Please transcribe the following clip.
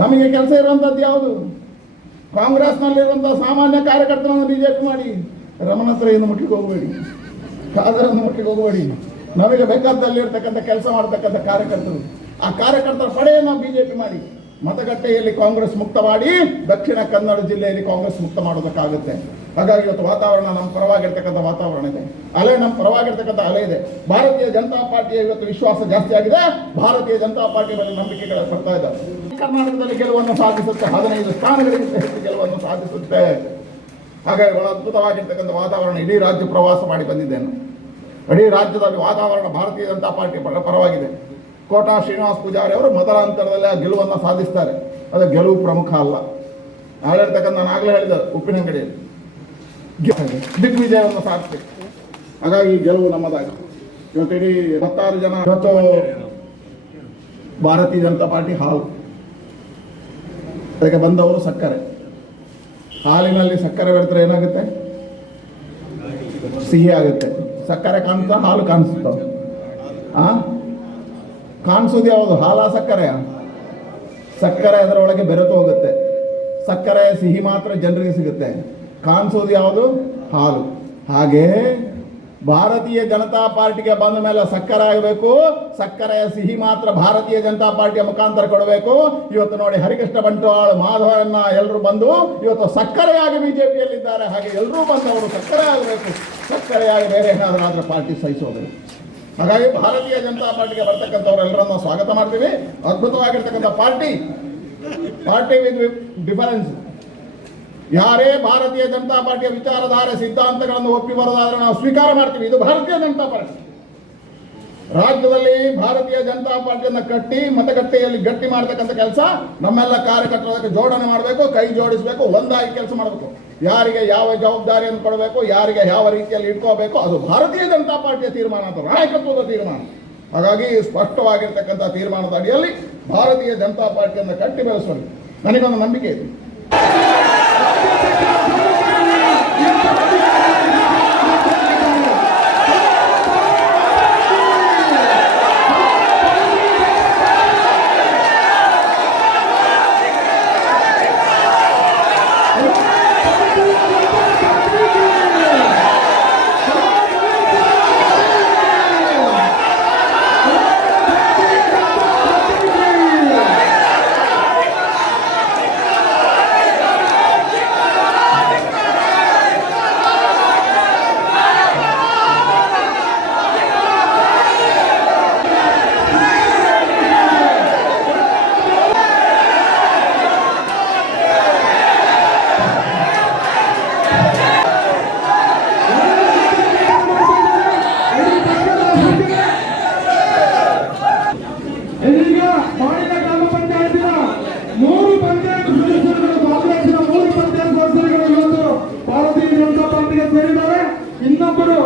ನಮಗೆ ಕೆಲಸ ಇರುವಂತದ್ದು ಯಾವುದು? ಕಾಂಗ್ರೆಸ್ನಲ್ಲಿರುವಂತಹ ಸಾಮಾನ್ಯ ಕಾರ್ಯಕರ್ತರನ್ನು ಬಿಜೆಪಿ ಮಾಡಿ ರಮಣತ್ರ ಏನು ಮುಟ್ಲಿಕ್ಕೆ ಹೋಗಬೇಡಿ, ಖಾದರನ್ನು ಮುಟ್ಲಿಕ್ಕೆ ಹೋಗಬೇಡಿ. ನಮಗೆ ಬೇಕಾದಲ್ಲಿರ್ತಕ್ಕಂಥ ಕೆಲಸ ಮಾಡತಕ್ಕಂಥ ಕಾರ್ಯಕರ್ತರು, ಆ ಕಾರ್ಯಕರ್ತರ ಪಡೆಯನ್ನು ಬಿಜೆಪಿ ಮಾಡಿ ಮತಗಟ್ಟೆಯಲ್ಲಿ ಕಾಂಗ್ರೆಸ್ ಮುಕ್ತ ಮಾಡಿ ದಕ್ಷಿಣ ಕನ್ನಡ ಜಿಲ್ಲೆಯಲ್ಲಿ ಕಾಂಗ್ರೆಸ್ ಮುಕ್ತ ಮಾಡೋದಕ್ಕಾಗುತ್ತೆ. ಹಾಗಾಗಿ ಇವತ್ತು ವಾತಾವರಣ ನಮ್ಮ ಪರವಾಗಿರ್ತಕ್ಕಂಥ ವಾತಾವರಣ ಇದೆ, ಅಲೆ ನಮ್ಮ ಪರವಾಗಿರ್ತಕ್ಕಂಥ ಅಲೆ ಇದೆ. ಭಾರತೀಯ ಜನತಾ ಪಾರ್ಟಿಯ ಇವತ್ತು ವಿಶ್ವಾಸ ಜಾಸ್ತಿ ಆಗಿದೆ, ಭಾರತೀಯ ಜನತಾ ಪಾರ್ಟಿ ಮೇಲೆ ನಂಬಿಕೆಗಳು ಬರ್ತಾ ಇದ್ದಾರೆ. ಕರ್ನಾಟಕದಲ್ಲಿ ಗೆಲುವನ್ನು ಸಾಧಿಸುತ್ತೆ, 15 ಸ್ಥಾನಗಳಿಗಿಂತ ಹೆಚ್ಚು ಗೆಲುವನ್ನು ಸಾಧಿಸುತ್ತೆ. ಹಾಗಾಗಿ ಬಹಳ ಅದ್ಭುತವಾಗಿರ್ತಕ್ಕಂಥ ವಾತಾವರಣ. ಇಡೀ ರಾಜ್ಯ ಪ್ರವಾಸ ಮಾಡಿ ಬಂದಿದ್ದೇನೆ. ಇಡೀ ರಾಜ್ಯದಲ್ಲಿ ವಾತಾವರಣ ಭಾರತೀಯ ಜನತಾ ಪಾರ್ಟಿ ಪರವಾಗಿದೆ. ಕೋಟಾ ಶ್ರೀನಿವಾಸ ಪೂಜಾರಿ ಅವರು ಮೊದಲಾಂತರದಲ್ಲಿ ಆ ಗೆಲುವನ್ನು ಸಾಧಿಸ್ತಾರೆ. ಅದು ಗೆಲುವು ಪ್ರಮುಖ ಅಲ್ಲ. ಹೇಳಿರ್ತಕ್ಕಂಥ ನಾನು ಆಗಲೇ ಹೇಳಿದ ಉಪ್ಪಿನಂಗಡಿಯಲ್ಲಿ ದಿಗ್ವಿಜಯವನ್ನು ಸಾಧಿಸ್ಬೇಕು. ಹಾಗಾಗಿ ಈ ಗೆಲುವು ನಮ್ಮದಾಗಿ ಇವತ್ತು ಇಡೀ 16 ಜನ ಇವತ್ತು ಭಾರತೀಯ ಜನತಾ ಪಾರ್ಟಿ ಹಾಲು, ಅದಕ್ಕೆ ಬಂದವರು ಸಕ್ಕರೆ. ಹಾಲಿನಲ್ಲಿ ಸಕ್ಕರೆ ಬೆರೆತರೆ ಏನಾಗುತ್ತೆ? ಸಿಹಿ ಆಗುತ್ತೆ. ಸಕ್ಕರೆ ಕಾಣಿಸ್ತಾ ಹಾಲು ಕಾಣಿಸುತ್ತ? ಕಾಣಿಸೋದು ಯಾವುದು? ಹಾಲ ಸಕ್ಕರೆಯ? ಸಕ್ಕರೆ ಅದರೊಳಗೆ ಬೆರೆತು ಹೋಗುತ್ತೆ. ಸಕ್ಕರೆ ಸಿಹಿ ಮಾತ್ರ ಜನರಿಗೆ ಸಿಗುತ್ತೆ. ಕಾಣಿಸೋದು ಯಾವುದು? ಹಾಲು. ಹಾಗೆ ಭಾರತೀಯ ಜನತಾ ಪಾರ್ಟಿಗೆ ಬಂದ ಮೇಲೆ ಸಕ್ಕರೆ ಆಗಬೇಕು, ಸಕ್ಕರೆಯ ಸಿಹಿ ಮಾತ್ರ ಭಾರತೀಯ ಜನತಾ ಪಾರ್ಟಿಯ ಮುಖಾಂತರ ಕೊಡಬೇಕು. ಇವತ್ತು ನೋಡಿ ಹರಿಕೃಷ್ಣ ಬಂಟ್ವಾಳ, ಮಾಧವರನ್ನ ಎಲ್ಲರೂ ಬಂದು ಇವತ್ತು ಸಕ್ಕರೆಯಾಗಿ ಬಿಜೆಪಿಯಲ್ಲಿದ್ದಾರೆ. ಹಾಗೆ ಎಲ್ಲರೂ ಬಂದು ಅವರು ಸಕ್ಕರೆ ಆಗಬೇಕು, ಸಕ್ಕರೆಯಾಗಿ ಬೇರೆ ಏನಾದರೂ ಪಾರ್ಟಿ ಸಹಿಸೋದು. ಹಾಗಾಗಿ ಭಾರತೀಯ ಜನತಾ ಪಾರ್ಟಿಗೆ ಬರ್ತಕ್ಕಂಥವರೆಲ್ಲರನ್ನ ಸ್ವಾಗತ ಮಾಡ್ತೀವಿ. ಅದ್ಭುತವಾಗಿರ್ತಕ್ಕಂಥ ಪಾರ್ಟಿ ವಿತ್ ಡಿಫರೆನ್ಸ್. ಯಾರೇ ಭಾರತೀಯ ಜನತಾ ಪಾರ್ಟಿಯ ವಿಚಾರಧಾರೆ ಸಿದ್ಧಾಂತಗಳನ್ನು ಒಪ್ಪಿ ಬರೋದಾದ್ರೆ ನಾವು ಸ್ವೀಕಾರ ಮಾಡ್ತೀವಿ. ಇದು ಭಾರತೀಯ ಜನತಾ ಪಾರ್ಟಿ. ರಾಜ್ಯದಲ್ಲಿ ಭಾರತೀಯ ಜನತಾ ಪಾರ್ಟಿಯನ್ನು ಕಟ್ಟಿ ಮತಗಟ್ಟೆಯಲ್ಲಿ ಗಟ್ಟಿ ಮಾಡತಕ್ಕಂಥ ಕೆಲಸ ನಮ್ಮೆಲ್ಲ ಕಾರ್ಯಕರ್ತರಿಗೆ ಜೋಡಣೆ ಮಾಡಬೇಕು, ಕೈ ಜೋಡಿಸಬೇಕು, ಒಂದಾಗಿ ಕೆಲಸ ಮಾಡಬೇಕು. ಯಾರಿಗೆ ಯಾವ ಜವಾಬ್ದಾರಿಯನ್ನು ಕೊಡಬೇಕು, ಯಾರಿಗೆ ಯಾವ ರೀತಿಯಲ್ಲಿ ಇಟ್ಕೋಬೇಕು, ಅದು ಭಾರತೀಯ ಜನತಾ ಪಾರ್ಟಿಯ ತೀರ್ಮಾನ, ಅದು ನಾಯಕತ್ವದ ತೀರ್ಮಾನ. ಹಾಗಾಗಿ ಸ್ಪಷ್ಟವಾಗಿರ್ತಕ್ಕಂಥ ತೀರ್ಮಾನದ ಅಡಿಯಲ್ಲಿ ಭಾರತೀಯ ಜನತಾ ಪಾರ್ಟಿಯನ್ನು ಕಟ್ಟಿ ಬೆಳೆಸೋಣ. ನನಗೊಂದು ನಂಬಿಕೆ ಇದೆ. ಇನ್ನೊಬ್ಬರು